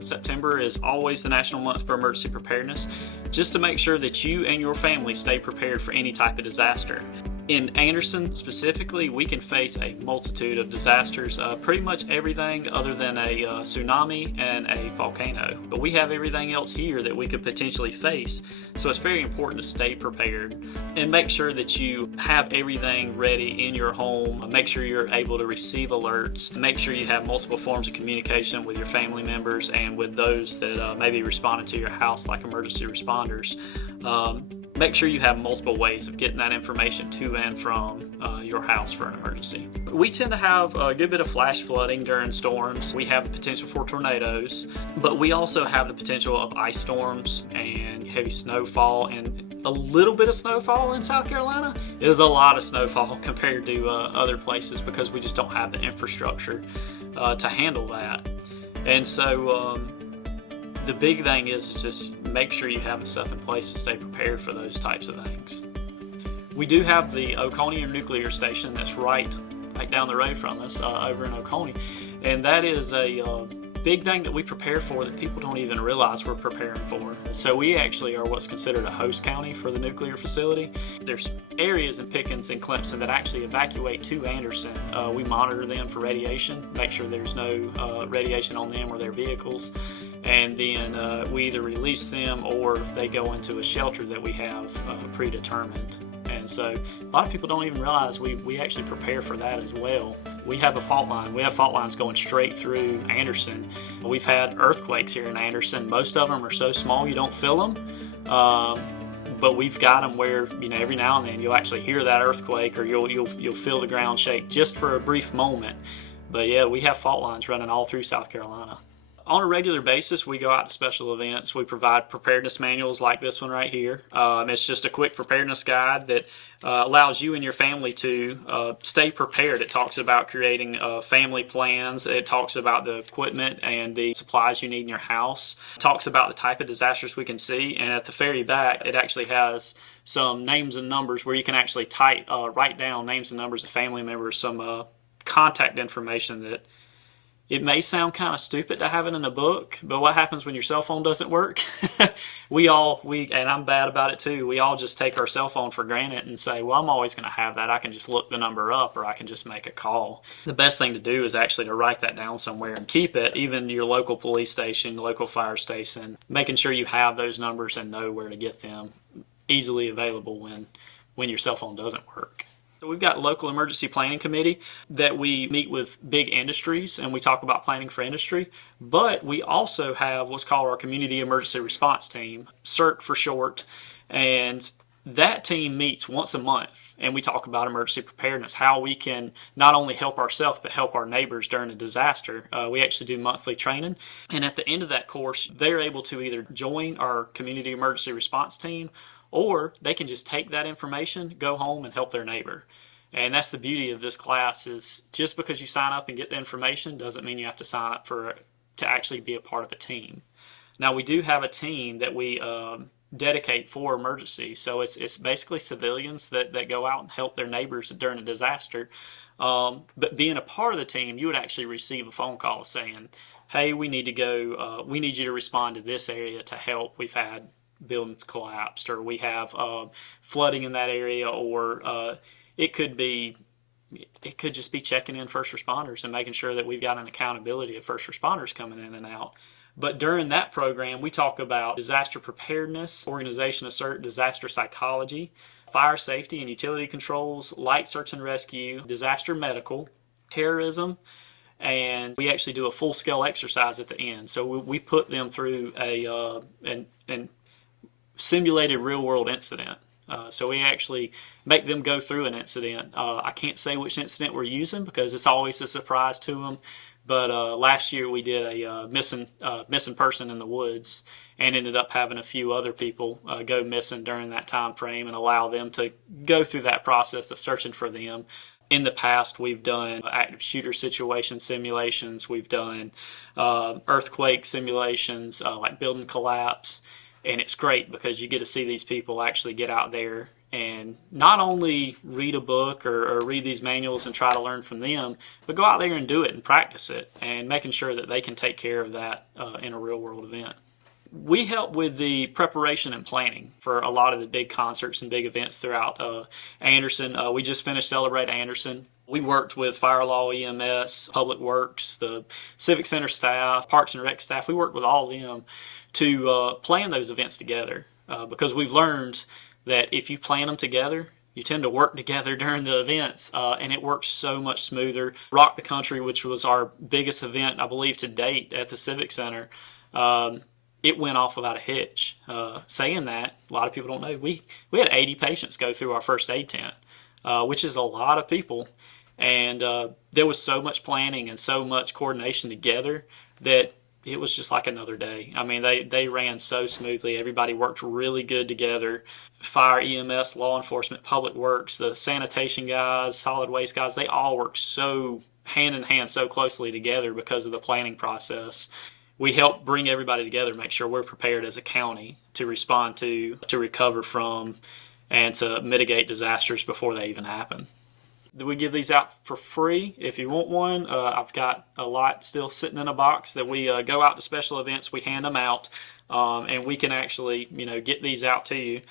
September is always the National Month for Emergency Preparedness, just to make sure that you and your family stay prepared for any type of disaster. In Anderson specifically, we can face a multitude of disasters, pretty much everything other than a tsunami and a volcano. But we have everything else here that we could potentially face, so it's very important to stay prepared and make sure that you have everything ready in your home. Make sure you're able to receive alerts. Make sure you have multiple forms of communication with your family members and with those that may be responding to your house, like emergency responders. Make sure you have multiple ways of getting that information to and from your house for an emergency. We tend to have a good bit of flash flooding during storms. We have the potential for tornadoes, but we also have the potential of ice storms and heavy snowfall and a little bit of snowfall in South Carolina. It is a lot of snowfall compared to other places because we just don't have the infrastructure to handle that. And so the big thing is just make sure you have the stuff in place to stay prepared for those types of things. We do have the Oconee Nuclear Station that's right down the road from us over in Oconee, and that is a big thing that we prepare for that people don't even realize we're preparing for. So we actually are what's considered a host county for the nuclear facility. There's areas in Pickens and Clemson that actually evacuate to Anderson. We monitor them for radiation, make sure there's no radiation on them or their vehicles, and then we either release them or they go into a shelter that we have predetermined. And so a lot of people don't even realize we actually prepare for that as well. We have a fault line. We have fault lines going straight through Anderson. We've had earthquakes here in Anderson. Most of them are so small you don't feel them. But we've got them where, every now and then you'll actually hear that earthquake, or you'll feel the ground shake just for a brief moment. But yeah, we have fault lines running all through South Carolina. On a regular basis, we go out to special events. We provide preparedness manuals like this one right here. It's just a quick preparedness guide that allows you and your family to stay prepared. It talks about creating family plans. It talks about the equipment and the supplies you need in your house. It talks about the type of disasters we can see. And at the very back, it actually has some names and numbers where you can actually write down names and numbers of family members, some contact information that it may sound kind of stupid to have it in a book, but what happens when your cell phone doesn't work? And I'm bad about it too, we all just take our cell phone for granted and say, well, I'm always going to have that. I can just look the number up, or I can just make a call. The best thing to do is actually to write that down somewhere and keep it, even your local police station, local fire station, making sure you have those numbers and know where to get them easily available when your cell phone doesn't work. So we've got a local emergency planning committee that we meet with big industries and we talk about planning for industry, but we also have what's called our community emergency response team, CERT for short, and that team meets once a month and we talk about emergency preparedness, how we can not only help ourselves but help our neighbors during a disaster. We actually do monthly training, and at the end of that course they're able to either join our community emergency response team, or they can just take that information, go home, and help their neighbor. And that's the beauty of this class, is just because you sign up and get the information doesn't mean you have to sign up to actually be a part of a team. Now, we do have a team that we dedicate for emergencies. So it's basically civilians that go out and help their neighbors during a disaster. But being a part of the team, you would actually receive a phone call saying, hey, we need to go, we need you to respond to this area to help. We've had buildings collapsed, or we have flooding in that area, or it could just be checking in first responders and making sure that we've got an accountability of first responders coming in and out. But during that program, we talk about disaster preparedness, organization assert, disaster psychology, fire safety and utility controls, light search and rescue, disaster medical, terrorism, and we actually do a full-scale exercise at the end. So we put them through a simulated real-world incident. So we actually make them go through an incident. I can't say which incident we're using because it's always a surprise to them. But last year we did a missing person in the woods, and ended up having a few other people go missing during that time frame, and allow them to go through that process of searching for them. In the past, we've done active shooter situation simulations. We've done earthquake simulations, like building collapse. And it's great because you get to see these people actually get out there and not only read a book or read these manuals and try to learn from them, but go out there and do it and practice it, and making sure that they can take care of that in a real world event. We help with the preparation and planning for a lot of the big concerts and big events throughout Anderson. We just finished Celebrate Anderson. We worked with Fire Law, EMS, Public Works, the Civic Center staff, Parks and Rec staff. We worked with all of them to plan those events together because we've learned that if you plan them together, you tend to work together during the events, and it works so much smoother. Rock the Country, which was our biggest event, I believe, to date at the Civic Center, it went off without a hitch. Saying that, a lot of people don't know, we had 80 patients go through our first aid tent, which is a lot of people. And there was so much planning and so much coordination together that it was just like another day. I mean, they ran so smoothly. Everybody worked really good together. Fire, EMS, law enforcement, Public Works, the sanitation guys, solid waste guys, they all worked so hand in hand, so closely together because of the planning process. We help bring everybody together, make sure we're prepared as a county to respond to recover from, and to mitigate disasters before they even happen. We give these out for free if you want one. I've got a lot still sitting in a box that we go out to special events, we hand them out, and we can actually get these out to you.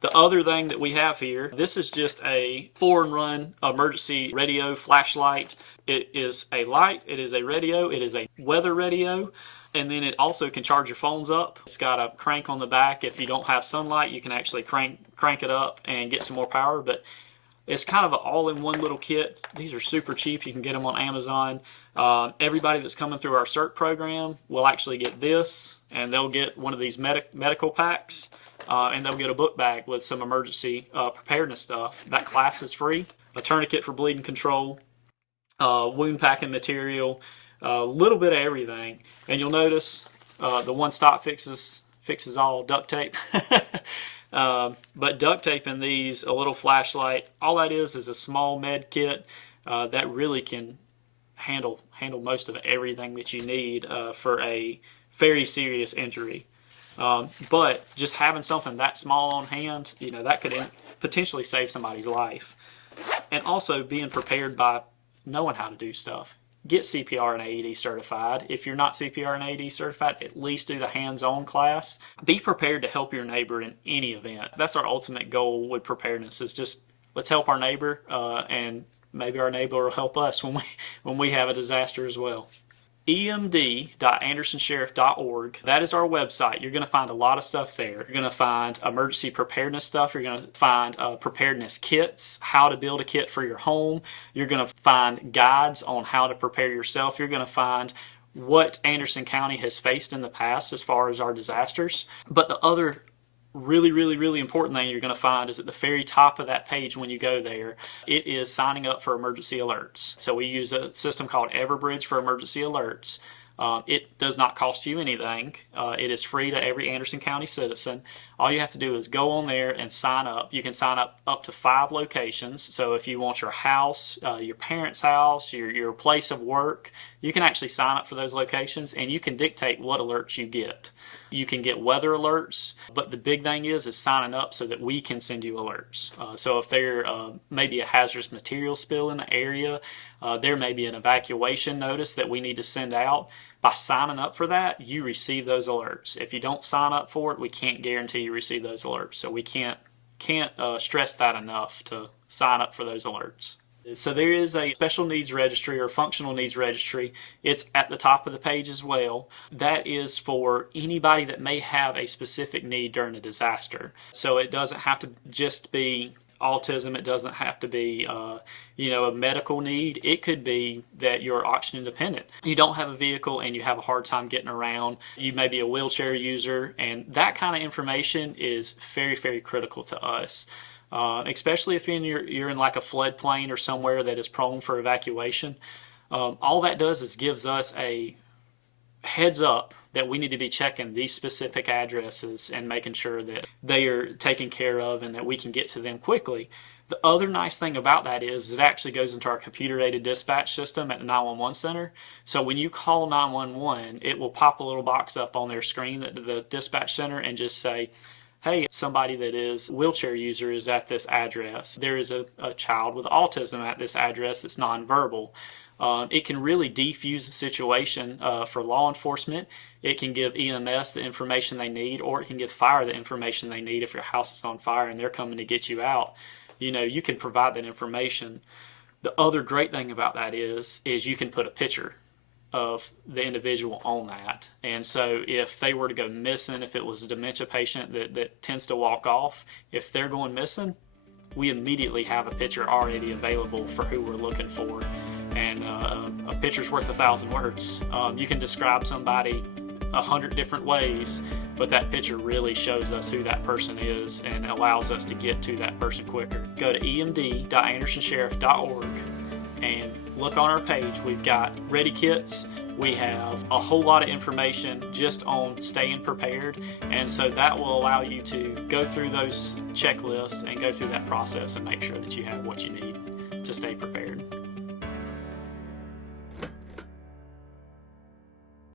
The other thing that we have here, this is just a 4-in-1 emergency radio flashlight. It is a light, it is a radio, it is a weather radio, and then it also can charge your phones up. It's got a crank on the back. If you don't have sunlight, you can actually crank it up and get some more power, but it's kind of an all-in-one little kit. These are super cheap. You can get them on Amazon. Everybody that's coming through our CERT program will actually get this, and they'll get one of these medical packs, and they'll get a book bag with some emergency preparedness stuff. That class is free. A tourniquet for bleeding control, wound packing material, a little bit of everything. And you'll notice the one-stop fixes all, duct tape. But duct taping these, a little flashlight, all that is a small med kit that really can handle most of everything that you need for a very serious injury. But just having something that small on hand, that could potentially save somebody's life. And also being prepared by knowing how to do stuff. Get CPR and AED certified. If you're not CPR and AED certified, at least do the hands-on class. Be prepared to help your neighbor in any event. That's our ultimate goal with preparedness, is just let's help our neighbor, and maybe our neighbor will help us when we have a disaster as well. emd.andersonsheriff.org. That is our website. You're going to find a lot of stuff there. You're going to find emergency preparedness stuff. You're going to find preparedness kits, how to build a kit for your home. You're going to find guides on how to prepare yourself. You're going to find what Anderson County has faced in the past as far as our disasters. But the other really, really, really important thing you're going to find is at the very top of that page when you go there, it is signing up for emergency alerts. So we use a system called Everbridge for emergency alerts. It does not cost you anything. It is free to every Anderson County citizen. All you have to do is go on there and sign up. You can sign up to 5 locations. So if you want your house, your parents' house, your place of work, you can actually sign up for those locations, and you can dictate what alerts you get. You can get weather alerts, but the big thing is signing up so that we can send you alerts. So if there may be a hazardous material spill in the area, there may be an evacuation notice that we need to send out. By signing up for that, you receive those alerts. If you don't sign up for it, we can't guarantee you receive those alerts. So we can't stress that enough to sign up for those alerts. So there is a special needs registry or functional needs registry. It's at the top of the page as well. That is for anybody that may have a specific need during a disaster. So it doesn't have to just be autism. It doesn't have to be, a medical need. It could be that you're oxygen dependent. You don't have a vehicle and you have a hard time getting around. You may be a wheelchair user, and that kind of information is very, very critical to us. Especially if you're in like a floodplain or somewhere that is prone for evacuation. All that does is gives us a heads up that we need to be checking these specific addresses and making sure that they are taken care of and that we can get to them quickly. The other nice thing about that is it actually goes into our computer-aided dispatch system at the 911 center. So when you call 911, it will pop a little box up on their screen, the dispatch center, and just say, hey, somebody that is a wheelchair user is at this address. There is a child with autism at this address that's nonverbal. It can really defuse the situation for law enforcement. It can give EMS the information they need, or it can give fire the information they need if your house is on fire and they're coming to get you out. You can provide that information. The other great thing about that is you can put a picture of the individual on that. And so if they were to go missing, if it was a dementia patient that tends to walk off, if they're going missing, we immediately have a picture already available for who we're looking for. And a picture's worth 1,000 words. You can describe somebody 100 different ways, but that picture really shows us who that person is and allows us to get to that person quicker. Go to emd.andersonsheriff.org and look on our page. We've got ready kits. We have a whole lot of information just on staying prepared, and so that will allow you to go through those checklists and go through that process and make sure that you have what you need to stay prepared.